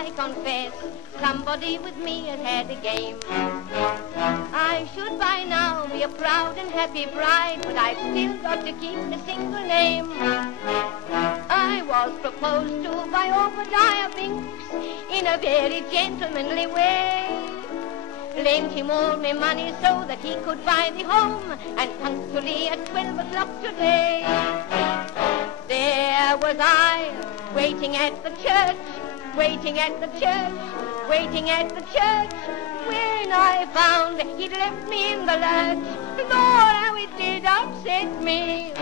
I confess, somebody with me has had a game. I should by now be a proud and happy bride, but I've still got to keep a single name. I was proposed to by Obadiah Binks in a very gentlemanly way. Lent him all my money so that he could buy me home, and punctually at 12 o'clock today, there was I, waiting at the church, waiting at the church, waiting at the church, when I found he'd left me in the lurch. Lord, how it did upset me.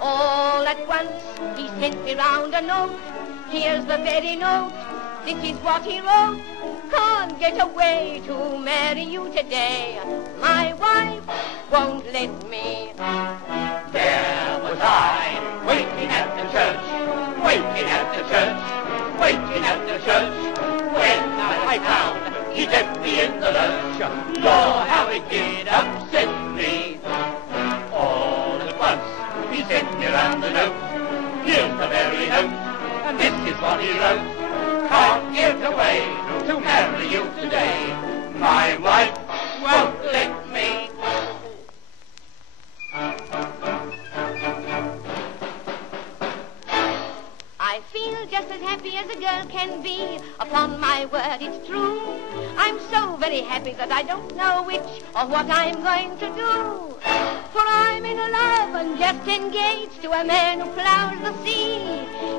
All at once he sent me round a note. Here's the very note, this is what he wrote. Can't get away to marry you today. My wife won't let me. There was I, waiting at the church, waiting at the church, waiting at the church, when I found he left me in the lurch. Lord, how it did upset me. All at once he sent me round the note. Here's the very note, and this is what he wrote. Can't get away to marry you today. My wife won't let me. I feel just as happy as a girl can be. Upon my word, it's true. I'm so very happy that I don't know which or what I'm going to do. For I'm in love and just engaged to a man who plows the sea.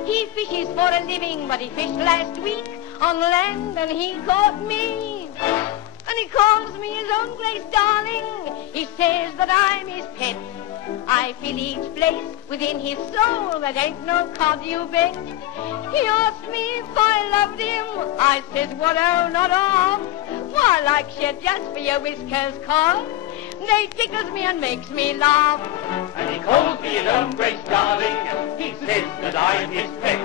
He fishes for a living, but he fished last week on land and he caught me. And he calls me his own Grace darling. He says that I'm his pet. I feel each place within his soul that ain't no cod, you bet. He asked me if I loved him. I said, what, oh, not half. Why, like shed just for your whiskers, cod. They tickles me and makes me laugh. And he calls me his own Grace darling. He says that I'm his pet.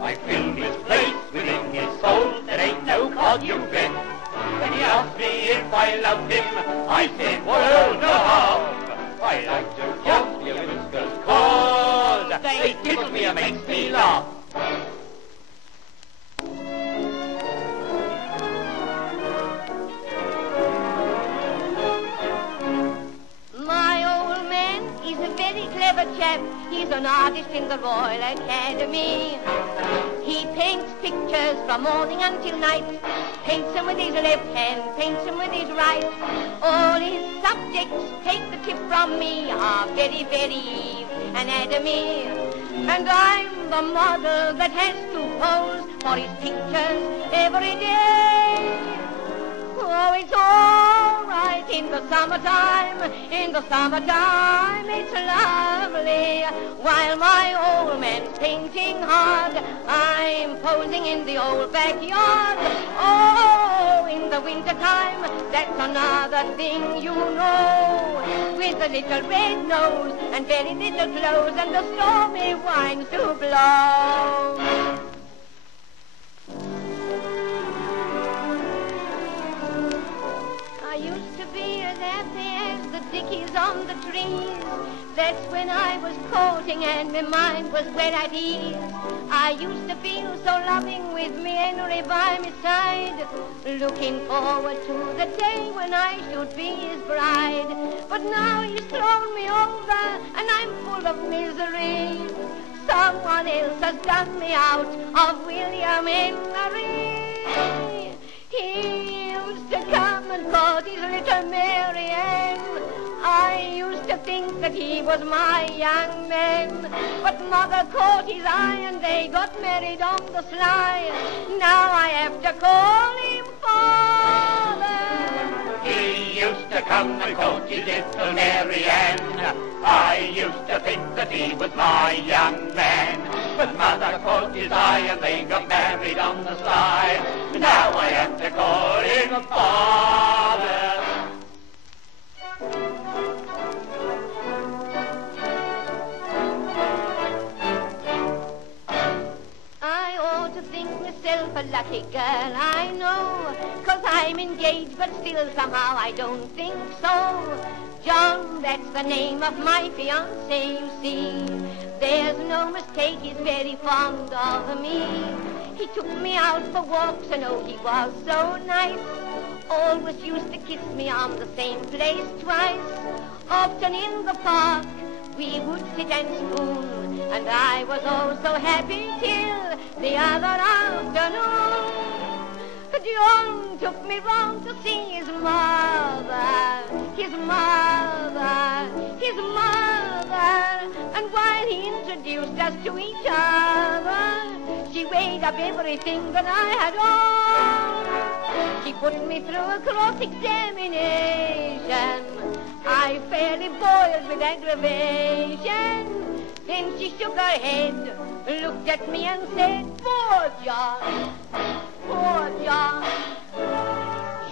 I fill his place within his soul that ain't no cod, you bet. When he asked me if I loved him, I said, well, no half. I like to just your whiskers, cause they tickle me and makes me laugh. My old man is a very clever chap. He's an artist in the Royal Academy. He paints pictures from morning until night. Paints them with his left hand, paints them with his right. All his subjects, take the tip from me, are very, very anatomy. And I'm the model that has to pose for his pictures every day. Oh, it's all right in the summertime, it's lovely. While my old man's painting hard, I'm posing in the old backyard. Oh, in the wintertime, that's another thing you know. With a little red nose and very little clothes and the stormy winds to blow. I used to be as happy as the dickies on the trees. That's when I was courting and my mind was well at ease. I used to feel so loving with me Henry by my side, looking forward to the day when I should be his bride. But now he's thrown me over and I'm full of misery. Someone else has done me out of William Henry. He used to come and court his little Mary Ann. I used to think that he was my young man, but mother caught his eye and they got married on the sly. Now I have to call him father. He used to come and court his little Mary Ann. I used to think that he was my young man, but mother caught his eye and they got married on the sly. Now I have to call him father. I ought to think myself a lucky girl, I know, 'cause I'm engaged, but still somehow I don't think so. John, that's the name of my fiancé, you see. There's no mistake, he's very fond of me. He took me out for walks and oh, he was so nice. Always used to kiss me on the same place twice. Often in the park we would sit and spoon, and I was oh so happy till the other afternoon. John took me round to see his mother, his mother, his mother, and while he introduced us to each other, she weighed up everything that I had on. She put me through a cross-examination. I fairly boiled with aggravation. Then she shook her head, looked at me and said, "Poor John, poor John."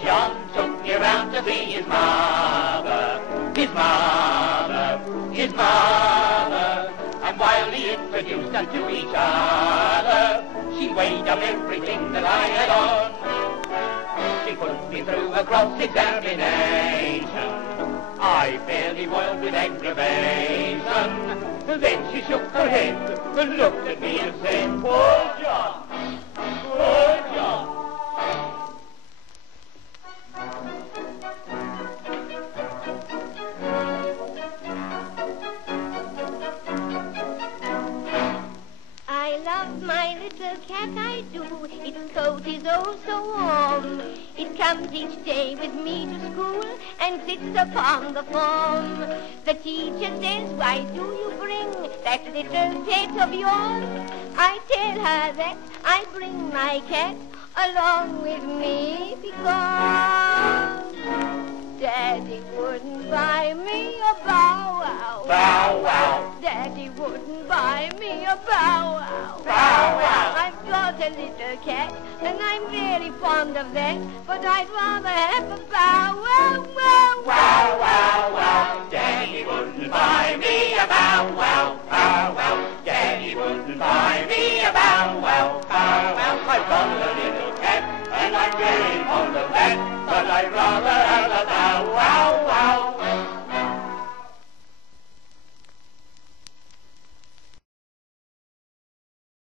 John took me around to see his mother, his mother, his mother. And while he introduced us to each other, she weighed up everything that I had on. She put me through a cross-examination. I fairly boiled with aggravation. Then she shook her head and looked at me and said, "Poor John, poor John." I love my little cat, I do. Its coat is oh so warm. It comes each day with me to school and sits upon the form. The teacher says, "Why do you bring that little pet of yours?" I tell her that I bring my cat along with me because Daddy wouldn't buy me a bow wow. Bow wow. Daddy wouldn't buy me a bow wow. Bow wow. I've got a little cat and I'm very fond of that, but I'd rather have a bow wow wow. Wow, wow, wow. Daddy wouldn't buy me a bow wow. Bow wow. Daddy wouldn't buy me a bow wow. Bow wow. I've got a little cat and I'm very fond of that, but I'd rather